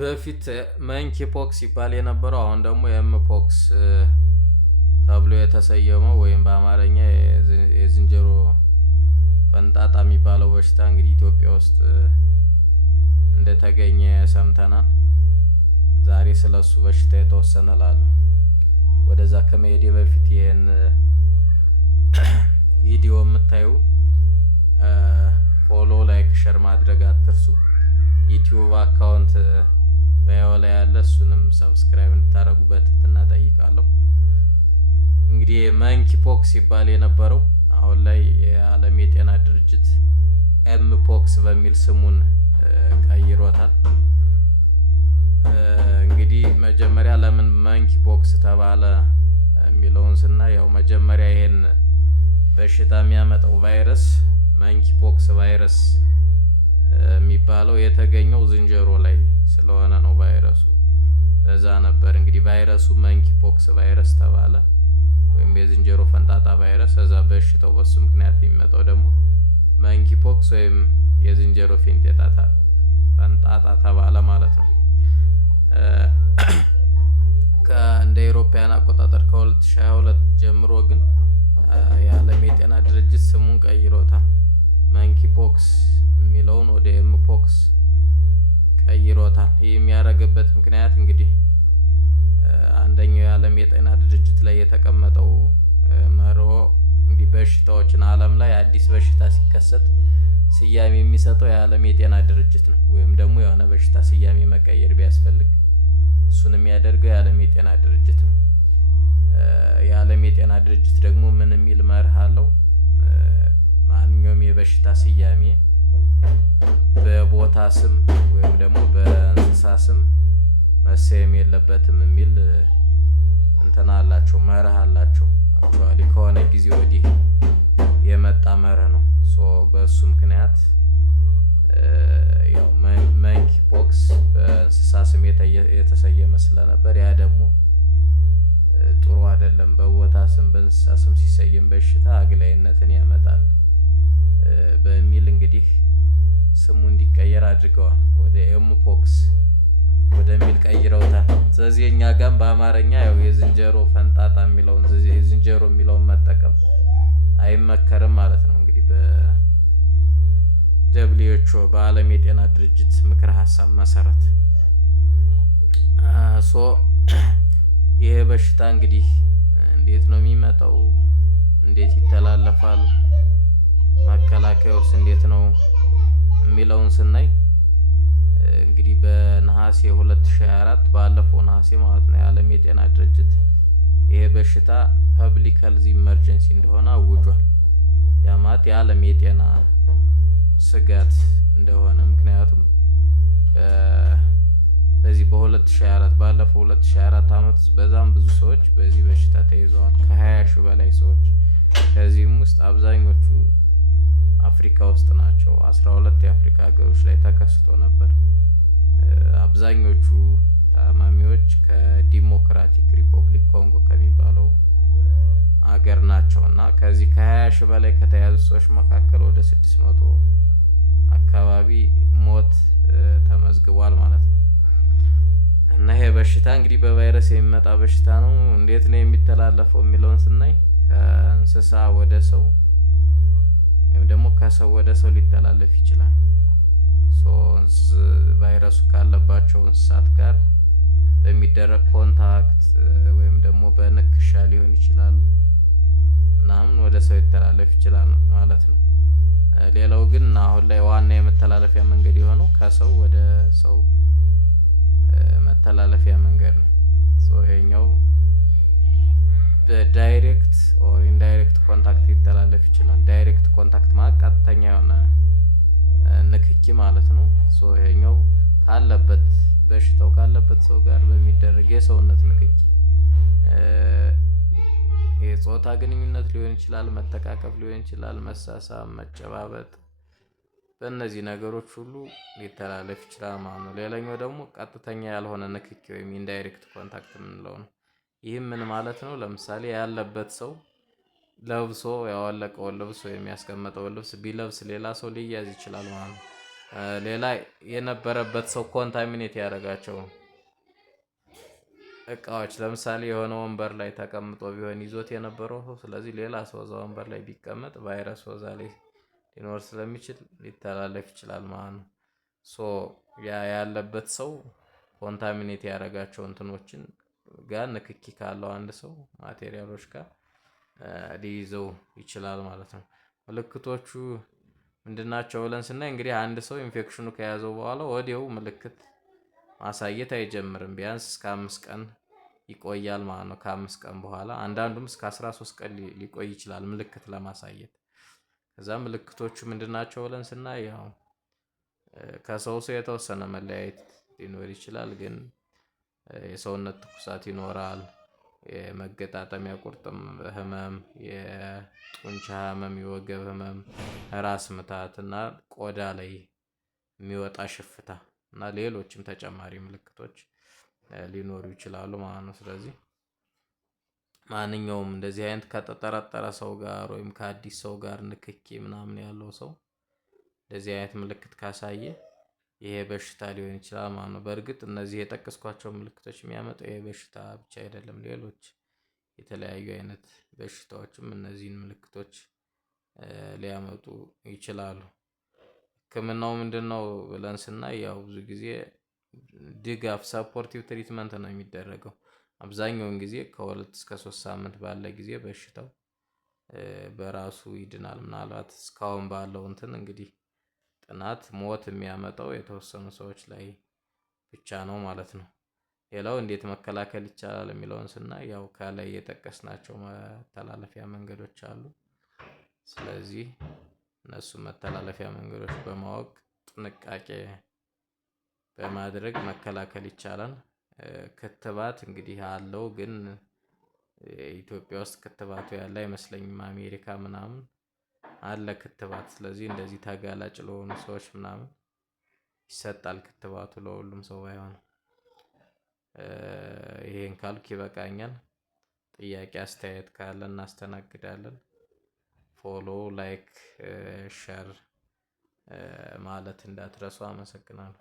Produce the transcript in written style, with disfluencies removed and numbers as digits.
በፊት መንኪ ፖክስ ይባል የነበረው አሁን ደግሞ የምፖክስ ተብሎ የተሰየመው ወይም በአማርኛ የዝንጀሮ ፈንጣጣ የሚባለው በሽታ እንግዲህ ኢትዮጵያ ውስጥ እንደተገኘ ሰምተናል። ዛሬ ስለሱ በሽታ የተወሰነ ላለው ወደዛ ከመሄዴ በፊት ይሄን ቪዲዮ የምታዩ ፎሎ፣ ላይክ፣ ሼር ማድረግ አትርሱ። ዩቲዩብ አካውንት ባዮ ላይ ያለ እሱንም ሰብስክራይብ እንድታደርጉበት እናጠይቃለሁ። እንግዲህ መንኪ ፖክስ ይባል የነበረው አሁን ላይ የዓለም የጤና ድርጅት ኤም ፖክስ በሚል ስሙን ቀይሮታል። እንግዲህ መጀመሪያ ለምን መንኪ ፖክስ ተባለ የሚለውን ስናይ ያው መጀመሪያ ይሄን በሽታ የሚያመጣው ቫይረስ መንኪ ፖክስ ቫይረስ የሚባለው የተገኘው ዝንጀሮ ላይ ስለሆነ ነው ቫይረሱ። በዛ ነበር እንግዲህ ቫይረሱ መንኪ ፖክስ ቫይረስ ተባለ ወይም የዝንጀሮ ፈንጣጣ ቫይረስ። ከዛ በሽታው በሱ ምክንያት የሚመጣው ደግሞ መንኪ ፖክስ ወይም የዝንጀሮ ፈንጣጣ ተባለ ማለት ነው። እንደ አውሮፓውያን አቆጣጠር ከ2022 ጀምሮ ግን የዓለም የጤና ድርጅት ስሙን ቀይሮታል። መንኪ ፖክስ የሚለውን ወደ ኤም ፖክስ ቀይሮታል። ይህ የሚያደርግበት ምክንያት እንግዲህ አንደኛው የዓለም የጤና ድርጅት ላይ የተቀመጠው መርሆ እንግዲህ በሽታዎችን ዓለም ላይ አዲስ በሽታ ሲከሰት ስያሜ የሚሰጠው የዓለም የጤና ድርጅት ነው። ወይም ደግሞ የሆነ በሽታ ስያሜ መቀየር ቢያስፈልግ እሱን የሚያደርገው የዓለም የጤና ድርጅት ነው። የዓለም የጤና ድርጅት ደግሞ ምን የሚል መርህ አለው? ማንኛውም የበሽታ ስያሜ በቦታ ስም ወይም ደግሞ በእንስሳ ስም መሰየም የለበትም የሚል እንትና አላቸው፣ መርህ አላቸው። አክቹአሊ ከሆነ ጊዜ ወዲህ የመጣ መርህ ነው። በሱ ምክንያት ያው መንኪ ፖክስ በእንስሳ ስም የተሰየመ ስለነበር ያ ደግሞ ጥሩ አይደለም። በቦታ ስም በእንስሳ ስም ሲሰየም በሽታ አግላይነትን ያመጣል በሚል እንግዲህ ስሙ እንዲቀየር አድርገዋል። ወደ ኤም ፖክስ ወደሚል ቀይረውታል። ስለዚህ እኛ ጋም በአማርኛ ያው የዝንጀሮ ፈንጣጣ የሚለውን የዝንጀሮ የሚለውን መጠቀም አይመከርም ማለት ነው። እንግዲህ በደብሊውኤችኦ በዓለም የጤና ድርጅት ምክረ ሀሳብ መሰረት ይሄ በሽታ እንግዲህ እንዴት ነው የሚመጣው? እንዴት ይተላለፋል? መከላከያውስ እንዴት ነው የሚለውን ስናይ እንግዲህ በነሐሴ 2024 ባለፈው ነሐሴ ማለት ነው የዓለም የጤና ድርጅት ይሄ በሽታ ፐብሊክ ሄልዝ ኢመርጀንሲ እንደሆነ አውጇል። ያ ማለት የዓለም የጤና ስጋት እንደሆነ ምክንያቱም በዚህ በ2024 ባለፈው 2024 ዓመት በዛም ብዙ ሰዎች በዚህ በሽታ ተይዘዋል። ከ20 ሺህ በላይ ሰዎች፣ ከዚህም ውስጥ አብዛኞቹ አፍሪካ ውስጥ ናቸው። 12 የአፍሪካ ሀገሮች ላይ ተከስቶ ነበር። አብዛኞቹ ታማሚዎች ከዲሞክራቲክ ሪፐብሊክ ኮንጎ ከሚባለው ሀገር ናቸው እና ከዚህ ከ20 ሺህ በላይ ከተያዙ ሰዎች መካከል ወደ 600 አካባቢ ሞት ተመዝግቧል ማለት ነው። እና ይሄ በሽታ እንግዲህ በቫይረስ የሚመጣ በሽታ ነው። እንዴት ነው የሚተላለፈው የሚለውን ስናይ ከእንስሳ ወደ ሰው ወይም ደግሞ ከሰው ወደ ሰው ሊተላለፍ ይችላል። ቫይረሱ ካለባቸው እንስሳት ጋር በሚደረግ ኮንታክት ወይም ደግሞ በንክሻ ሊሆን ይችላል ምናምን ወደ ሰው ሊተላለፍ ይችላል ማለት ነው። ሌላው ግን አሁን ላይ ዋና የመተላለፊያ መንገድ የሆነው ከሰው ወደ ሰው መተላለፊያ መንገድ ነው። ይሄኛው በዳይሬክት ኦር ኢንዳይሬክት ኮንታክት ሊተላለፍ ይችላል። ዳይሬክት ኮንታክት ማለት ቀጥተኛ የሆነ ንክኪ ማለት ነው። ይሄኛው ካለበት በሽታው ካለበት ሰው ጋር በሚደረግ የሰውነት ንክኪ የጾታ ግንኙነት ሊሆን ይችላል፣ መተቃቀፍ ሊሆን ይችላል፣ መሳሳም፣ መጨባበጥ፣ በእነዚህ ነገሮች ሁሉ ሊተላለፍ ይችላል ማለት ነው። ሌላኛው ደግሞ ቀጥተኛ ያልሆነ ንክኪ ወይም ኢንዳይሬክት ኮንታክት የምንለው ነው። ይህም ምን ማለት ነው? ለምሳሌ ያለበት ሰው ለብሶ ያወለቀውን ልብስ ወይም ያስቀመጠውን ልብስ ቢለብስ ሌላ ሰው ሊያዝ ይችላል ማለት ነው። ሌላ የነበረበት ሰው ኮንታሚኔት ያደረጋቸው እቃዎች ለምሳሌ የሆነ ወንበር ላይ ተቀምጦ ቢሆን ይዞት የነበረው ሰው፣ ስለዚህ ሌላ ሰው እዛ ወንበር ላይ ቢቀመጥ ቫይረስ እዛ ላይ ሊኖር ስለሚችል ሊተላለፍ ይችላል ማለት ነው። ሶ ያ ያለበት ሰው ኮንታሚኔት ያደረጋቸው እንትኖችን ጋር ንክኪ ካለው አንድ ሰው ማቴሪያሎች ጋር ሊይዘው ይችላል ማለት ነው። ምልክቶቹ ምንድናቸው ብለን ስናይ እንግዲህ አንድ ሰው ኢንፌክሽኑ ከያዘው በኋላ ወዲያው ምልክት ማሳየት አይጀምርም። ቢያንስ እስከ 5 ቀን ይቆያል ማለት ነው። ከ5 ቀን በኋላ አንዳንዱም እስከ 13 ቀን ሊቆይ ይችላል ምልክት ለማሳየት። ከዛ ምልክቶቹ ምንድናቸው ብለን ስናይ ያው ከሰው ሰው የተወሰነ መለያየት ሊኖር ይችላል። ግን የሰውነት ትኩሳት ይኖራል፣ የመገጣጠሚያ ቁርጥም ህመም፣ የጡንቻ ህመም፣ የወገብ ህመም፣ ራስ ምታት እና ቆዳ ላይ የሚወጣ ሽፍታ እና ሌሎችም ተጨማሪ ምልክቶች ሊኖሩ ይችላሉ ማለት ነው። ስለዚህ ማንኛውም እንደዚህ አይነት ከተጠረጠረ ሰው ጋር ወይም ከአዲስ ሰው ጋር ንክኪ ምናምን ያለው ሰው እንደዚህ አይነት ምልክት ካሳየ ይሄ በሽታ ሊሆን ይችላል ማለት ነው። በእርግጥ እነዚህ የጠቀስኳቸው ምልክቶች የሚያመጣው ይሄ በሽታ ብቻ አይደለም፣ ሌሎች የተለያዩ አይነት በሽታዎችም እነዚህን ምልክቶች ሊያመጡ ይችላሉ። ህክምናው ምንድነው ብለን ስናይ ያው ብዙ ጊዜ ድጋፍ ሰፖርቲቭ ትሪትመንት ነው የሚደረገው። አብዛኛውን ጊዜ ከ2 እስከ 3 ሳምንት ባለ ጊዜ በሽታው በራሱ ይድናል። ምናልባት እስካሁን ባለው እንትን እንግዲህ ጥናት ሞት የሚያመጣው የተወሰኑ ሰዎች ላይ ብቻ ነው ማለት ነው። ሌላው እንዴት መከላከል ይቻላል የሚለውን ስናይ ያው ከላይ የጠቀስናቸው መተላለፊያ መንገዶች አሉ። ስለዚህ እነሱ መተላለፊያ መንገዶች በማወቅ ጥንቃቄ በማድረግ መከላከል ይቻላል። ክትባት እንግዲህ አለው፣ ግን ኢትዮጵያ ውስጥ ክትባቱ ያለ አይመስለኝም። አሜሪካ ምናምን አለ ክትባት። ስለዚህ እንደዚህ ተጋላጭ ለሆኑ ሰዎች ምናምን ይሰጣል ክትባቱ፣ ለሁሉም ሰው ባይሆንም። ይሄን ካልኩ ይበቃኛል። ጥያቄ አስተያየት ካለ እናስተናግዳለን። ፎሎ፣ ላይክ፣ ሸር ማለት እንዳትረሱ። አመሰግናለሁ።